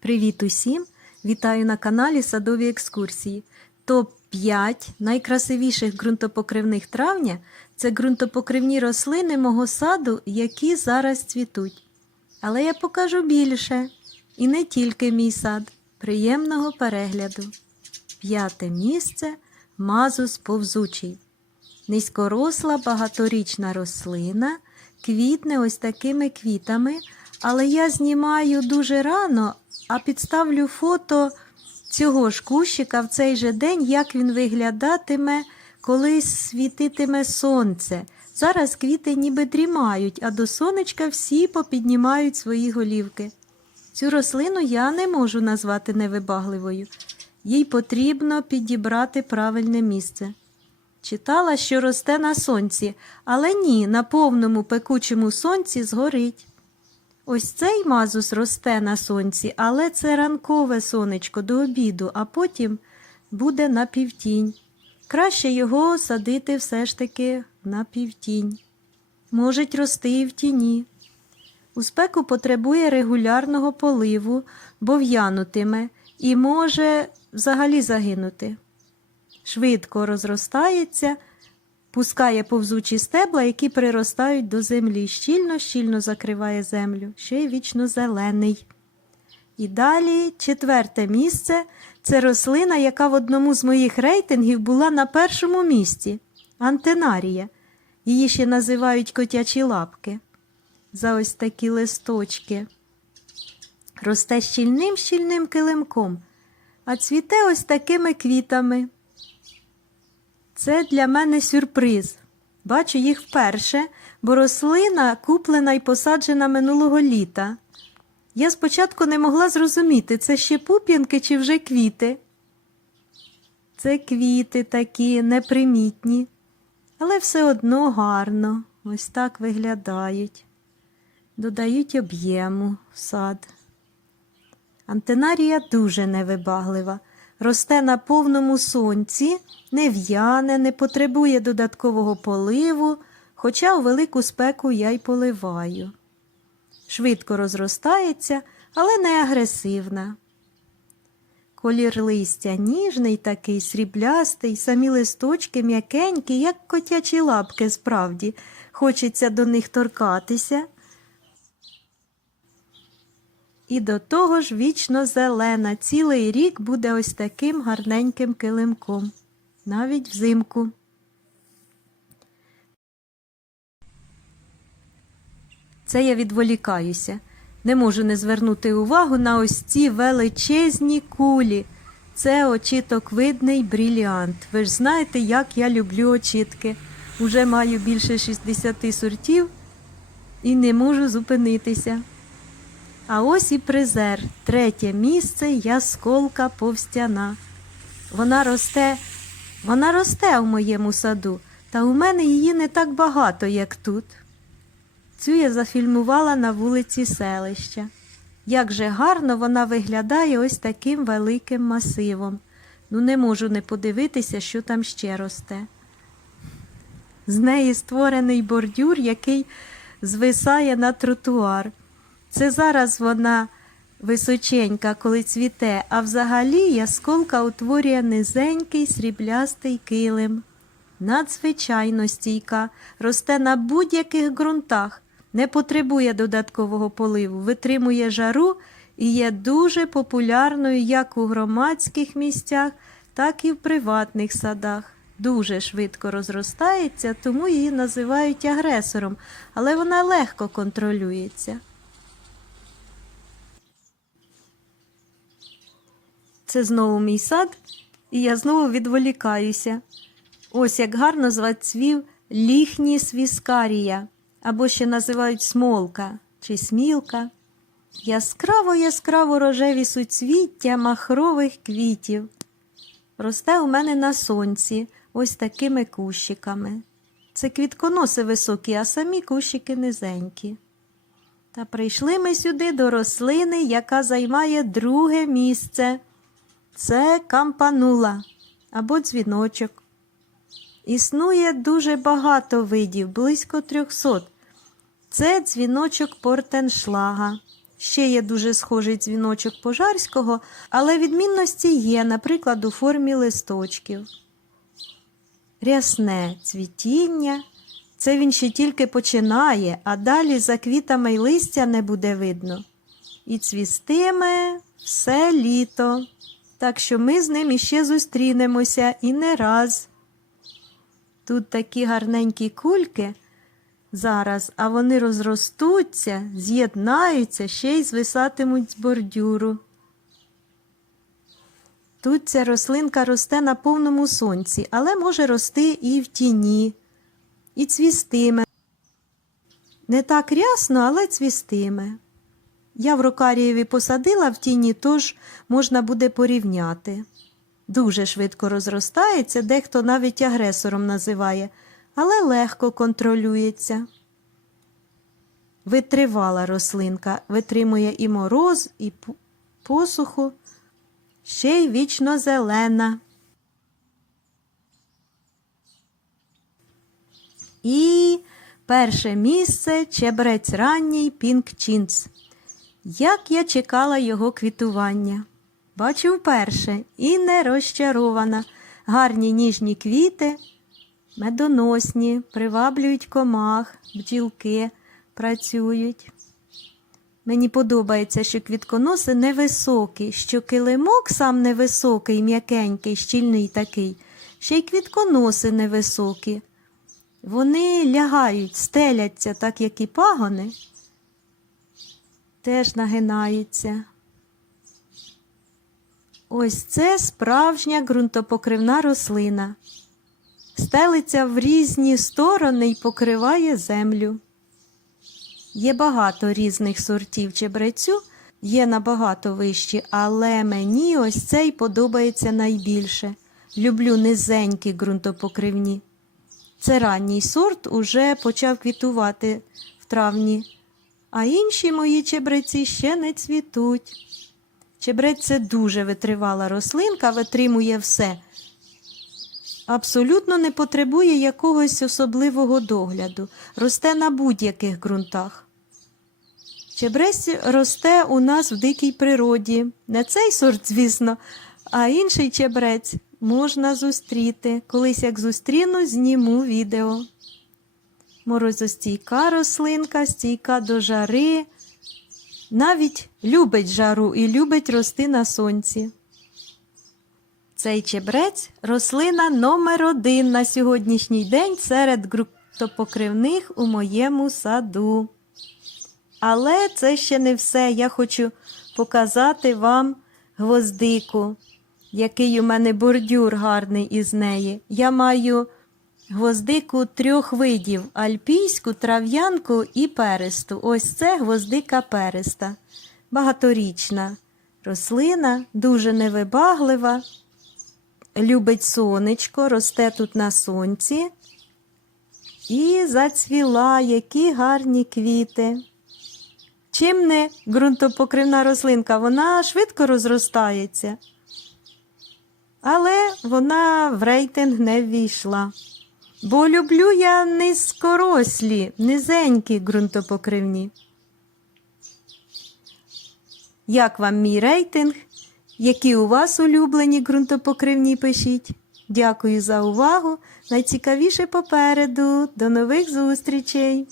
Привіт усім! Вітаю на каналі Садові екскурсії. Топ-5 найкрасивіших ґрунтопокривних травня це ґрунтопокривні рослини мого саду, які зараз цвітуть. Але я покажу більше. І не тільки мій сад. Приємного перегляду. П'яте місце мазус повзучий. Низькоросла багаторічна рослина, квітне ось такими квітами, але я знімаю дуже рано, а підставлю фото цього ж кущика в цей же день, як він виглядатиме, коли світитиме сонце. Зараз квіти ніби дрімають, а до сонечка всі попіднімають свої голівки. Цю рослину я не можу назвати невибагливою. Їй потрібно підібрати правильне місце. Читала, що росте на сонці, але ні, на повному пекучому сонці згорить. Ось цей мазус росте на сонці, але це ранкове сонечко до обіду, а потім буде на півтінь. Краще його садити все ж таки на півтінь. Можуть рости і в тіні. У спеку потребує регулярного поливу, бо в'янутиме і може взагалі загинути. Швидко розростається, пускає повзучі стебла, які приростають до землі, щільно щільно закриває землю, ще й вічно зелений. І далі четверте місце це рослина, яка в одному з моїх рейтингів була на першому місці антенарія. Її ще називають котячі лапки. За ось такі листочки. Росте щільним щільним килимком, а цвіте ось такими квітами. Це для мене сюрприз. Бачу їх вперше, бо рослина куплена і посаджена минулого літа. Я спочатку не могла зрозуміти, це ще пуп'янки чи вже квіти. Це квіти такі непримітні, але все одно гарно, ось так виглядають, додають об'єму в сад. Антенарія дуже невибаглива. Росте на повному сонці, не в'яне, не потребує додаткового поливу, хоча у велику спеку я й поливаю. Швидко розростається, але не агресивна. Колір листя ніжний такий, сріблястий, самі листочки м'якенькі, як котячі лапки справді. Хочеться до них торкатися. І до того ж вічно зелена, цілий рік буде ось таким гарненьким килимком, навіть взимку. Це я відволікаюся. Не можу не звернути увагу на ось ці величезні кулі. Це очітоквидний бріліант. Ви ж знаєте, як я люблю очітки. Уже маю більше 60 сортів і не можу зупинитися. А ось і призер, третє місце ясколка повстяна. Вона росте, вона росте у моєму саду, та у мене її не так багато, як тут. Цю я зафільмувала на вулиці селища. Як же гарно вона виглядає ось таким великим масивом. Ну, не можу не подивитися, що там ще росте. З неї створений бордюр, який звисає на тротуар. Це зараз вона височенька, коли цвіте, а взагалі ясколка утворює низенький сріблястий килим. Надзвичайно стійка, росте на будь-яких ґрунтах, не потребує додаткового поливу, витримує жару і є дуже популярною як у громадських місцях, так і в приватних садах. Дуже швидко розростається, тому її називають агресором, але вона легко контролюється. Це знову мій сад, і я знову відволікаюся. Ось як гарно зацвів ліхніс віскарія, або ще називають смолка чи смілка. Яскраво яскраво рожеві суцвіття махрових квітів. Росте у мене на сонці, ось такими кущиками. Це квітконоси високі, а самі кущики низенькі. Та прийшли ми сюди до рослини, яка займає друге місце. Це кампанула або дзвіночок. Існує дуже багато видів, близько трьохсот. Це дзвіночок портеншлага. Ще є дуже схожий дзвіночок пожарського, але відмінності є, наприклад, у формі листочків. Рясне цвітіння. Це він ще тільки починає, а далі за квітами й листя не буде видно. І цвістиме все літо. Так що ми з ним іще зустрінемося і не раз. Тут такі гарненькі кульки зараз, а вони розростуться, з'єднаються, ще й звисатимуть з бордюру. Тут ця рослинка росте на повному сонці, але може рости і в тіні, і цвістиме. Не так рясно, але цвістиме. Я в Рокарієві посадила в тіні, тож можна буде порівняти. Дуже швидко розростається, дехто навіть агресором називає, але легко контролюється. Витривала рослинка, витримує і мороз, і посуху, ще й вічно зелена. І перше місце чебрець ранній Пінк Чінц. Як я чекала його квітування. Бачу вперше і не розчарована. Гарні ніжні квіти, медоносні, приваблюють комах, бджілки працюють. Мені подобається, що квітконоси невисокі, що килимок сам невисокий, м'якенький, щільний такий, ще й квітконоси невисокі. Вони лягають, стеляться, так як і пагони, теж нагинаються. Ось це справжня ґрунтопокривна рослина. Стелиться в різні сторони і покриває землю. Є багато різних сортів чебрецю, є набагато вищі, але мені ось цей подобається найбільше. Люблю низенькі ґрунтопокривні. Це ранній сорт уже почав квітувати в травні, а інші мої чебреці ще не цвітуть. Чебрець це дуже витривала рослинка, витримує все. Абсолютно не потребує якогось особливого догляду, росте на будь-яких ґрунтах. Чебрець росте у нас в дикій природі. Не цей сорт, звісно, а інший чебрець можна зустріти. Колись як зустріну, зніму відео. Морозостійка рослинка, стійка до жари. Навіть любить жару і любить рости на сонці. Цей чебрець рослина номер один на сьогоднішній день серед ґрунтопокривних у моєму саду. Але це ще не все. Я хочу показати вам гвоздику, який у мене бордюр гарний із неї. Я маю гвоздику трьох видів: альпійську, трав'янку і перисту. Ось це гвоздика периста, багаторічна рослина, дуже невибаглива, любить сонечко, росте тут на сонці. І зацвіла, які гарні квіти. Чим не ґрунтопокривна рослинка, вона швидко розростається. Але вона в рейтинг не ввійшла. Бо люблю я низькорослі, низенькі ґрунтопокривні. Як вам мій рейтинг? Які у вас улюблені ґрунтопокривні пишіть? Дякую за увагу. Найцікавіше попереду. До нових зустрічей!